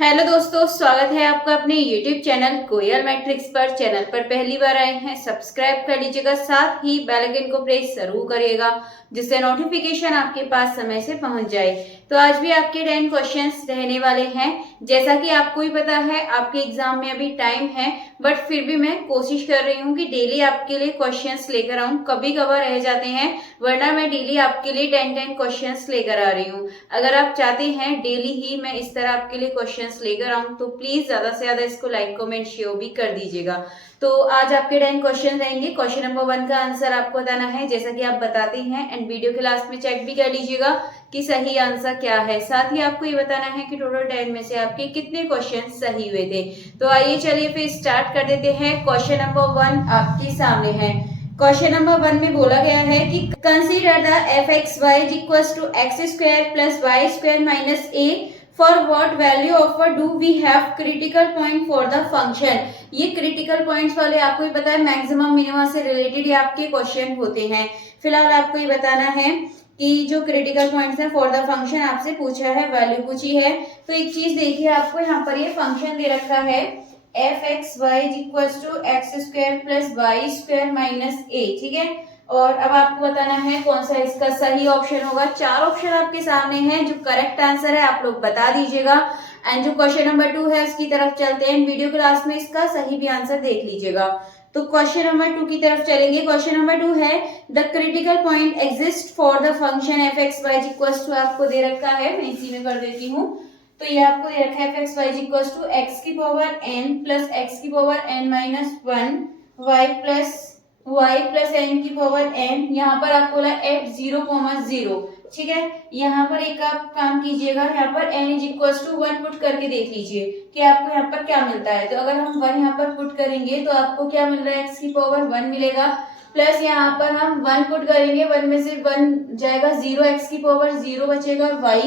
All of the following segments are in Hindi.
हेलो दोस्तों, स्वागत है आपका अपने YouTube चैनल कोयल मैट्रिक्स पर। चैनल पर पहली बार आए हैं, सब्सक्राइब कर लीजिएगा, साथ ही बेल आइकन को प्रेस जरूर करिएगा जिससे नोटिफिकेशन आपके पास समय से पहुंच जाए। तो आज भी आपके 10 क्वेश्चंस रहने वाले हैं। जैसा कि आपको ही पता है, आपके एग्जाम में अभी टाइम है, बट फिर भी मैं कोशिश कर रही हूँ कि डेली आपके लिए क्वेश्चंस लेकर आऊँ। कभी कभार रह जाते हैं, वरना मैं डेली आपके लिए 10 क्वेश्चंस लेकर आ रही हूँ। अगर आप चाहते हैं डेली ही मैं इस तरह आपके लिए क्वेश्चंस लेकर आऊं तो प्लीज ज्यादा से ज्यादा इसको लाइक कमेंट शेयर भी कर दीजिएगा। तो आज आपके 10 क्वेश्चन रहेंगे। क्वेश्चन नंबर 1 का आंसर आपको बताना है जैसा कि आप बताते हैं, एंड वीडियो के लास्ट में चेक भी कर लीजिएगा कि सही आंसर क्या है। साथ ही आपको ये बताना है कि टोटल 10 में से आपके कितने क्वेश्चन सही हुए थे। तो आइए चलिए फिर स्टार्ट कर देते हैं। क्वेश्चन नंबर 1 आपके सामने है। क्वेश्चन नंबर 1 में बोला गया है कि consider the F x Y is equal to x square plus Y square minus A for what value of do we have critical point for the function. ये क्रिटिकल पॉइंट्स वाले आपको ही पता है, मैक्सिमम मिनिमम से रिलेटेड ये आपके क्वेश्चन होते हैं। फिलहाल आपको ये बताना है कि जो क्रिटिकल पॉइंट्स है फॉर द फंक्शन आपसे पूछा है, वैल्यू पूछी है। तो एक चीज देखिए, आपको यहाँ पर ये फंक्शन दे रखा है F x Y is equal to x square plus Y square minus a, ठीक है। और अब आपको बताना है कौन सा इसका सही ऑप्शन होगा। 4 ऑप्शन आपके सामने हैं, जो करेक्ट आंसर है आप लोग बता दीजिएगा। एंड जो क्वेश्चन नंबर 2 है उसकी तरफ चलते हैं। वीडियो के लास्ट में इसका सही भी आंसर देख लीजिएगा। तो क्वेश्चन नंबर 2 की तरफ चलेंगे। क्वेश्चन नंबर 2 है the critical point exist for the function F x Y equal to, आपको दे रखा है, मैं इसी में कर देती हूँ। तो ये आपको दे रखा है F x Y equal to X की पावर एन प्लस एक्स की power N minus 1 Y plus N की पावर एन। यहाँ पर आपको बोला एट 0,0, ठीक है। यहाँ पर एक आप काम कीजिएगा, यहाँ पर n is equal to 1 put करके देख लीजिए कि आपको यहाँ पर क्या मिलता है। तो अगर हम 1 यहाँ पर पुट करेंगे तो आपको क्या मिल रहा है, x की पावर 1 मिलेगा, प्लस यहाँ पर हम 1 पुट करेंगे, 1 में से 1 जाएगा 0, x की पावर 0 बचेगा y,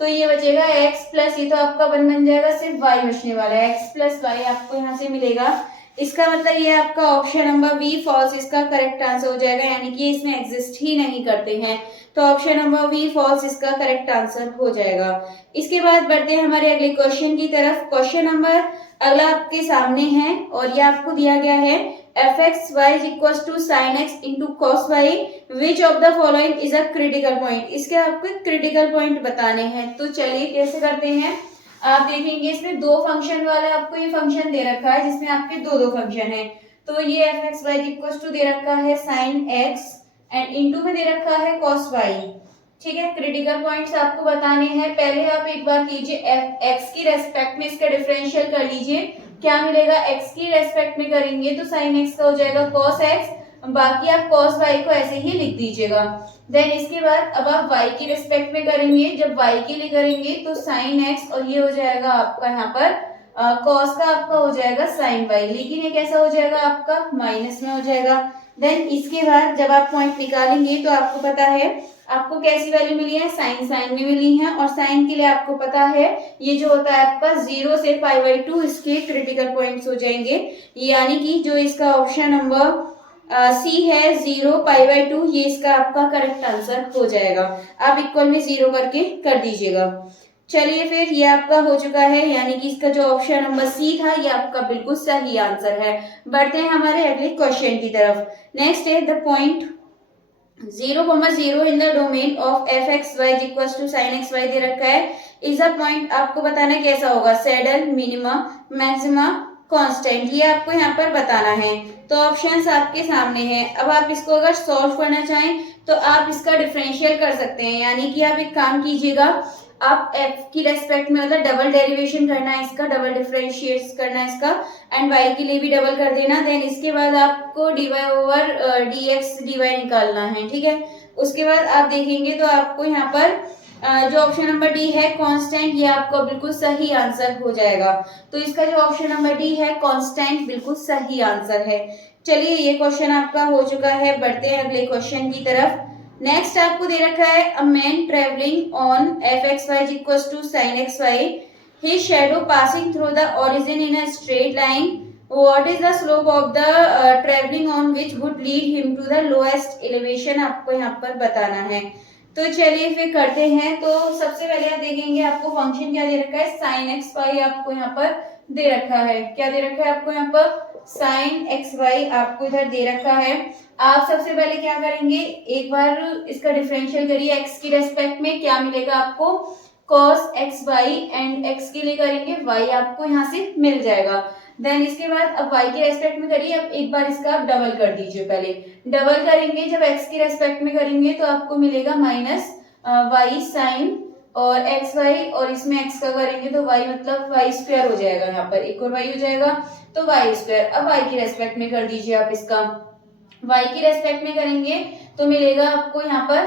तो ये बचेगा x प्लस ये तो आपका 1 बन जाएगा, सिर्फ y बचने वाला है, x प्लस y आपको यहाँ से मिलेगा। इसका मतलब ये आपका ऑप्शन नंबर बी फॉल्स इसका करेक्ट आंसर हो जाएगा, यानी कि इसमें एग्जिस्ट ही नहीं करते हैं। तो ऑप्शन नंबर बी फॉल्स इसका करेक्ट आंसर हो जाएगा। इसके बाद बढ़ते हैं हमारे अगले क्वेश्चन की तरफ। क्वेश्चन नंबर अगला आपके सामने है और ये आपको दिया गया है F x Y is equal to sine X into cos Y, which of the following is a critical point. इसके आपको क्रिटिकल पॉइंट बताने हैं। तो चलिए कैसे करते हैं, आप देखेंगे इसमें 2 फंक्शन वाला आपको ये फंक्शन दे रखा है जिसमें आपके 2 फंक्शन है। तो ये f x Y equal to दे रखा है साइन एक्स एंड इनटू में दे रखा है कॉस वाई, ठीक है। क्रिटिकल पॉइंट्स आपको बताने हैं। पहले आप एक बार कीजिए एफ एक्स की रेस्पेक्ट में इसका डिफरेंशियल कर लीजिए, क्या मिलेगा, एक्स की रेस्पेक्ट में करेंगे तो साइन एक्स का हो जाएगा कॉस एक्स, बाकी आप कॉस वाई को ऐसे ही लिख दीजिएगा। देन इसके बाद अब आप y की रिस्पेक्ट में करेंगे, जब y के लिए करेंगे तो साइन x और ये हो जाएगा आपका यहाँ पर cos का आपका हो जाएगा साइन y, लेकिन ये कैसा हो जाएगा आपका माइनस में हो जाएगा। देन इसके बाद जब आप पॉइंट निकालेंगे तो आपको पता है आपको कैसी वैल्यू मिली है, साइन में मिली है, और साइन के लिए आपको पता है ये जो होता है आपका 0 से π/2 इसके क्रिटिकल पॉइंट्स हो जाएंगे, यानी कि जो इसका ऑप्शन नंबर सी है 0 π/2, ये इसका आपका करेक्ट आंसर हो जाएगा। आप इक्वल में 0 करके कर दीजिएगा। चलिए फिर ये आपका हो चुका है, यानी कि इसका जो ऑप्शन नंबर सी था ये आपका बिल्कुल सही आंसर है। बढ़ते हैं हमारे अगले क्वेश्चन की तरफ। नेक्स्ट है the point 0,0 in the domain of F x Y equal to sine X Y दे रखा है। इस पॉइंट आपको बताना कैसा होगा, सैडल, मिनिमा, मैक्सिमा, कांस्टेंट, ये आपको यहाँ पर बताना है। तो ऑप्शंस आपके सामने हैं। अब आप इसको अगर सॉल्व करना चाहें तो आप इसका डिफरेंशियल कर सकते हैं, यानी कि आप एक काम कीजिएगा, आप f की रेस्पेक्ट में मतलब डबल डेरिवेशन करना है इसका, डबल डिफरेंशिएट करना है इसका, एंड y के लिए भी डबल कर देना। देन इसके बाद आपको dy ओवर dx dy निकालना है, ठीक है। उसके बाद आप देखेंगे तो आपको यहाँ पर जो ऑप्शन नंबर डी है कांस्टेंट, ये आपको बिल्कुल सही आंसर हो जाएगा। तो इसका जो ऑप्शन नंबर डी है कांस्टेंट बिल्कुल सही आंसर है। चलिए ये क्वेश्चन आपका हो चुका है। बढ़ते हैं अगले क्वेश्चन की तरफ। नेक्स्ट आपको दे रखा है a man travelling on F x Y equal to sine X Y, his shadow passing through the origin in a straight line, what is the slope of the travelling on which would lead him to the lowest elevation, आपको यहाँ पर बताना है। तो चलिए फिर करते हैं। तो सबसे पहले आप देखेंगे आपको फंक्शन क्या दे रखा है, साइन एक्स वाई आपको यहाँ पर दे रखा है। क्या दे रखा है आपको यहाँ पर, साइन एक्स वाई आपको इधर दे रखा है। आप सबसे पहले क्या करेंगे, एक बार इसका डिफरेंशियल करिए एक्स की रेस्पेक्ट में, क्या मिलेगा आपको, cos X Y, and X के लिए करेंगे y आपको यहाँ से मिल जाएगा। देन इसके बाद अब y के रेस्पेक्ट में करिए, अब एक बार इसका आप डबल कर दीजिए। पहले डबल करेंगे जब x के रेस्पेक्ट में करेंगे तो आपको मिलेगा माइनस y साइन और एक्स वाई, और इसमें x का करेंगे तो y मतलब y स्क्वायर हो जाएगा, यहाँ पर एक और y हो जाएगा तो y स्क्वायर। अब y के रेस्पेक्ट में कर दीजिए आप इसका, y के रेस्पेक्ट में करेंगे तो मिलेगा आपको यहाँ पर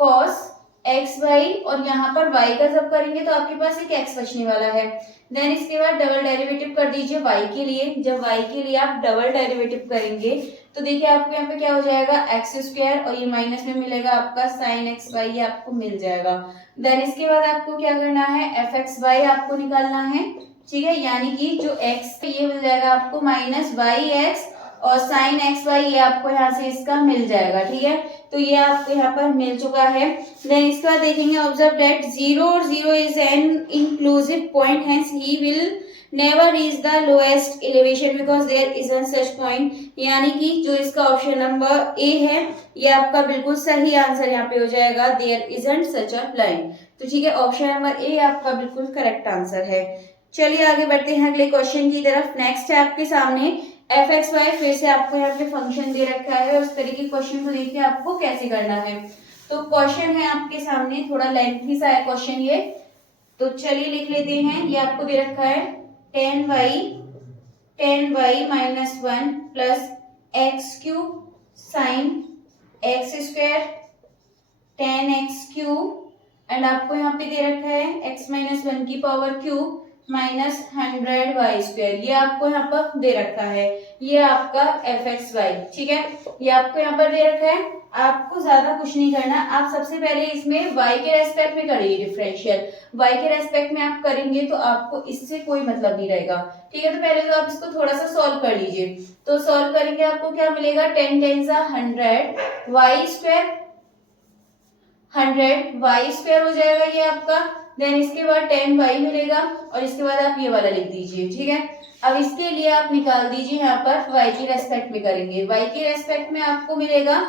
cos एक्स वाई, और यहाँ पर y का जब करेंगे तो आपके पास एक x बचने वाला है। देन इसके बाद डबल डेरिवेटिव कर दीजिए y के लिए। जब y के लिए आप डबल डेरिवेटिव करेंगे तो देखिए आपको यहाँ पे क्या हो जाएगा, एक्स स्क्वायर, और ये माइनस में मिलेगा आपका साइन एक्स वाई, ये आपको मिल जाएगा। देन इसके बाद आपको क्या करना है, एफ एक्स वाई आपको निकालना है, ठीक है, यानी कि जो x ये मिल जाएगा आपको माइनस वाई एक्स और साइन एक्स वाई, ये आपको यहाँ से इसका मिल जाएगा, ठीक है। तो ये आपको यहाँ पर मिल चुका है। देन इसके बाद देखेंगे, ऑब्जर्व दैट 0 और 0 is an inclusive point, hence he will never reach the lowest elevation because there isn't such point, यानी कि जो इसका ऑप्शन नंबर ए है ये आपका बिल्कुल सही आंसर यहाँ पे हो जाएगा, there isn't such a line. तो ठीक है, ऑप्शन नंबर ए आपका बिल्कुल करेक्ट आंसर है। चलिए आगे बढ़ते हैं अगले क्वेश्चन की तरफ। नेक्स्ट है आपके सामने एफ एक्स वाई, फिर से आपको यहाँ पे फंक्शन दे रखा है, उस तरीके क्वेश्चन को देखिए आपको कैसे करना है। तो क्वेश्चन है आपके सामने, थोड़ा लेंथी सा है क्वेश्चन ये, तो चलिए लिख लेते हैं। ये आपको दे रखा है 10y minus 1 plus x cube sine x square 10x cube, and आपको यहाँ पे दे रखा है x माइनस 1 की power cube minus 100y square, ये आपको यहाँ पर दे रखा है। ये आपका एफ एक्स वाई, ठीक है, ये आपको यहाँ पर दे रखा है। आपको ज्यादा कुछ नहीं करना, आप सबसे पहले इसमें y के रेस्पेक्ट में करिए डिफरेंशियल। y के रेस्पेक्ट में आप करेंगे तो आपको इससे कोई मतलब नहीं रहेगा, ठीक है। तो पहले तो आप इसको थोड़ा सा सॉल्व कर लीजिए। तो सॉल्व करेंगे आपको क्या मिलेगा, 10 10 100 y स्क्वायर, 100y स्क्वायर हो जाएगा ये आपका। देन इसके बाद 10y मिलेगा, और इसके बाद आप ये वाला लिख दीजिए, ठीक है। अब इसके लिए आप निकाल दीजिए, यहाँ पर y के रेस्पेक्ट में करेंगे। y के रेस्पेक्ट में आपको मिलेगा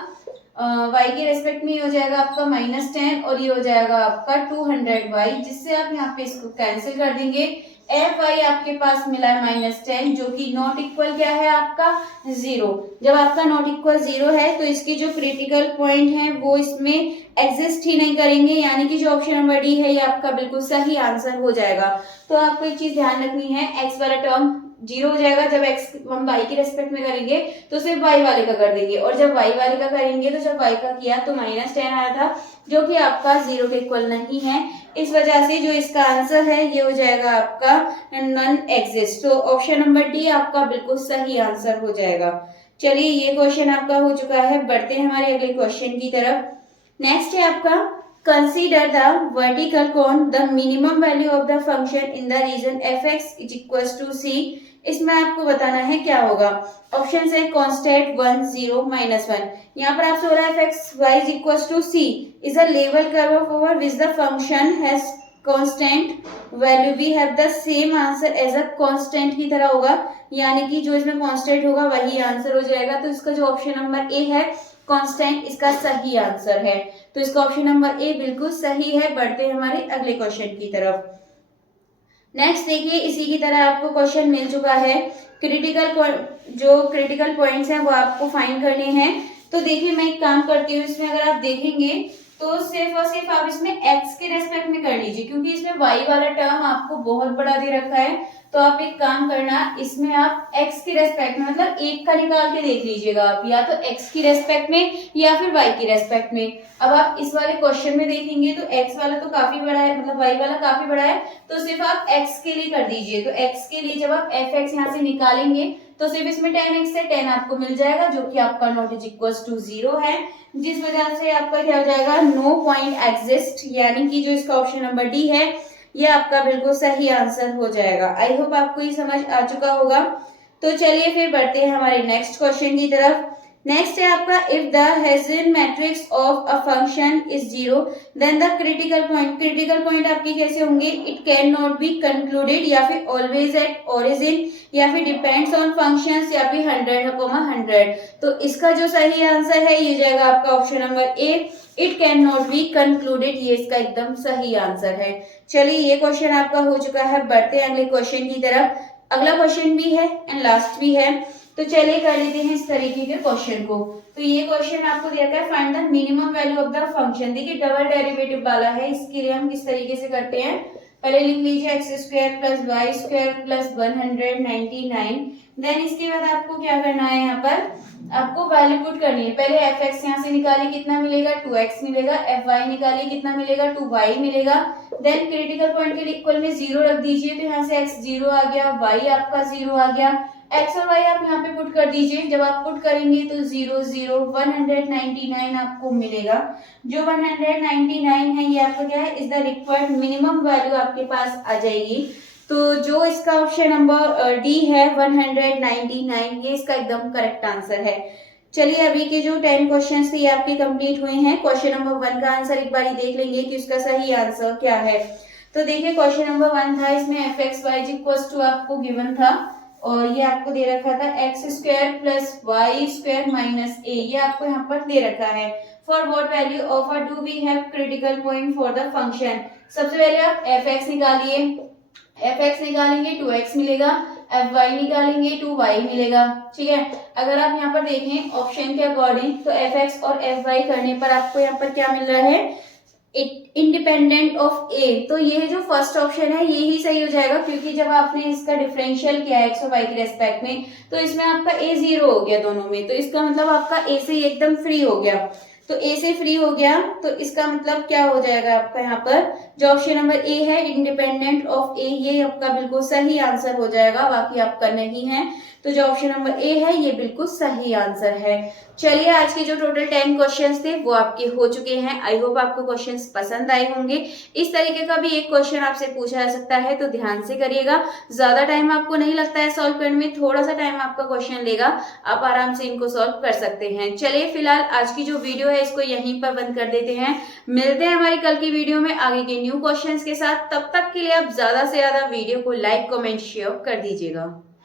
y के रेस्पेक्ट में ये हो जाएगा आपका -10, और ये हो जाएगा आपका 200y, जिससे आप यहाँ पे इसको कैंसिल कर देंगे। एफ वाई आपके पास मिला है -10, जो कि नॉट इक्वल क्या है आपका 0। जब आपका नॉट इक्वल 0 है तो इसकी जो क्रिटिकल पॉइंट है वो इसमें एग्जिस्ट ही नहीं करेंगे, यानी कि जो ऑप्शन नंबर डी है ये आपका बिल्कुल सही आंसर हो जाएगा। तो आपको एक चीज ध्यान रखनी है, एक्स वाला टर्म 0 हो जाएगा जब x हम y के रेस्पेक्ट में करेंगे तो सिर्फ y वाले का कर देंगे, और जब y वाले का करेंगे तो जब y का किया तो -10 आया था, जो कि आपका 0 के इक्वल नहीं है। इस वजह से जो इसका आंसर है ये हो जाएगा आपका नॉन एग्जिस्ट। तो ऑप्शन नंबर डी आपका बिल्कुल सही आंसर हो जाएगा। चलिए ये क्वेश्चन आपका हो चुका है, बढ़ते हैं हमारे अगले क्वेश्चन की तरफ। नेक्स्ट है आपका, consider the vertical cone the minimum value of the function in the region f x is equal to c. इसमें आपको बताना है क्या होगा। ऑप्शन है कांस्टेंट 1 0 -1। यहाँ पर आपसे हो रहा है F x Y is equal to C is a level curve over which the function has constant value. We have the same answer as a constant की तरह होगा, यानी कि जो इसमें कांस्टेंट होगा वही आंसर हो जाएगा। तो इसका जो ऑप्शन नंबर ए है कांस्टेंट, इसका सही आंसर है। तो इसका ऑप्शन नंबर ए बिल्कुल सही है। बढ़ते हैं हमारे अगले क्वेश्चन की तरफ। नेक्स्ट देखिए, इसी की तरह आपको क्वेश्चन मिल चुका है। क्रिटिकल पॉइंट्स हैं वो आपको फाइंड करने हैं। तो देखिए मैं एक काम करती हूँ, इसमें अगर आप देखेंगे तो सिर्फ और सिर्फ आप इसमें x के रेस्पेक्ट में कर लीजिए, क्योंकि इसमें y वाला टर्म आपको बहुत बड़ा दे रखा है। तो आप एक काम करना, इसमें आप x के रेस्पेक्ट में मतलब एक का निकाल के देख लीजिएगा आप, या तो x की रेस्पेक्ट में या फिर y की रेस्पेक्ट में। अब आप इस वाले क्वेश्चन में देखेंगे तो x वाला तो काफी बड़ा है, मतलब y वाला काफी बड़ा है, तो सिर्फ आप x के लिए कर दीजिए। तो x के लिए जब आप fx यहाँ से निकालेंगे तो सिर्फ इसमें 10x से 10 आपको मिल जाएगा, जो कि आपका नॉट इज इक्वल टू 0 है, जिस वजह से आपका क्या हो जाएगा, नो पॉइंट एग्जिस्ट, यानी कि जो इसका ऑप्शन नंबर डी है ये आपका बिल्कुल सही आंसर हो जाएगा। आई होप आपको ये समझ आ चुका होगा। तो चलिए फिर बढ़ते हैं हमारे नेक्स्ट क्वेश्चन की तरफ। नेक्स्ट है आपका if the Hessian matrix of a function is zero then the critical point. Critical point आपके कैसे होंगे, it can not be concluded या फिर ऑलवेज एट ओरिजिन या फिर डिपेंड्स ऑन फंक्शंस या फिर 100, 100। तो इसका जो सही आंसर है ये जाएगा आपका option number A, it can not be concluded, ये इसका एकदम सही आंसर है। चलिए ये क्वेश्चन आपका हो चुका है, बढ़ते हैं अगले क्वेश्चन की तरफ। अगला क्वेश्चन भी है एंड लास्ट भी है, तो चलिए कर लेते हैं इस तरीके के क्वेश्चन को। तो ये क्वेश्चन आपको दिया है find the minimum value of the function. देखिए डबल डेरिवेटिव वाला है, इसके लिए हम किस तरीके से करते हैं, पहले लिख लीजिए X square plus Y square plus 199। Then इसके बाद आपको क्या करना है, यहाँ पर आपको वैल्यू पुट करनी है। पहले एफ एक्स यहाँ से निकालिए, कितना मिलेगा 2x मिलेगा, एफ वाई निकालिए, कितना मिलेगा 2y मिलेगा। देन क्रिटिकल पॉइंट के इक्वल में 0 रख दीजिए, तो यहाँ से x 0 आ गया, y आपका 0 आ गया, x और y आप यहाँ पे पुट कर दीजिए। जब आप पुट करेंगे तो 0 0 199 आपको मिलेगा। जो 199 है ये आपका क्या है, is the required minimum value आपके पास आ जाएगी। तो जो इसका ऑप्शन नंबर डी है 199, ये इसका एकदम करेक्ट आंसर है। चलिए अभी के जो 10 क्वेश्चंस थे ये आपके कंप्लीट हुए हैं। क्वेश्चन नंबर 1 का आंसर एक बार देख लेंगे कि उसका सही आंसर क्या है। तो देखिए क्वेश्चन नंबर 1 था, इसमें f x y equals to आपको गिवन था और ये आपको दे रखा था x square plus Y square minus a, ये आपको यहाँ पर दे रखा है। For what value of do we have critical point for the function. सबसे पहले आप एफ एक्स निकालिए, एफ एक्स निकालेंगे 2x मिलेगा, एफ वाई निकालेंगे 2y मिलेगा। ठीक है, अगर आप यहाँ पर देखें ऑप्शन के अकॉर्डिंग तो एफ एक्स और एफ वाई करने पर आपको यहाँ पर क्या मिल रहा है, इंडिपेंडेंट ऑफ ए। तो ये जो फर्स्ट ऑप्शन है ये ही सही हो जाएगा, क्योंकि जब आपने इसका डिफरेंशियल किया एक्स और वाई के रेस्पेक्ट में तो इसमें आपका ए 0 हो गया दोनों में, तो इसका मतलब आपका ए से एकदम फ्री हो गया। तो ए से फ्री हो गया तो इसका मतलब क्या हो जाएगा आपका यहाँ पर जो ऑप्शन नंबर ए है इंडिपेंडेंट ऑफ ए, ये आपका बिल्कुल सही आंसर हो जाएगा, बाकी आपका नहीं है। तो जो ऑप्शन नंबर ए है ये बिल्कुल सही आंसर है। चलिए आज के जो टोटल 10 क्वेश्चंस थे वो आपके हो चुके हैं। आई होप आपको क्वेश्चंस पसंद आए होंगे। इस तरीके का भी एक क्वेश्चन आपसे पूछा जा सकता है तो ध्यान से करिएगा, ज्यादा टाइम आपको नहीं लगता है सॉल्व करने में, थोड़ा सा टाइम आपका क्वेश्चन लेगा, आप आराम से इनको सॉल्व कर सकते हैं। चलिए फिलहाल आज की जो वीडियो है इसको यहीं पर बंद कर देते हैं, मिलते हैं हमारी कल की वीडियो में आगे के न्यू क्वेश्चंस के साथ। तब तक के लिए आप ज्यादा से ज्यादा वीडियो को लाइक कमेंट शेयर कर दीजिएगा।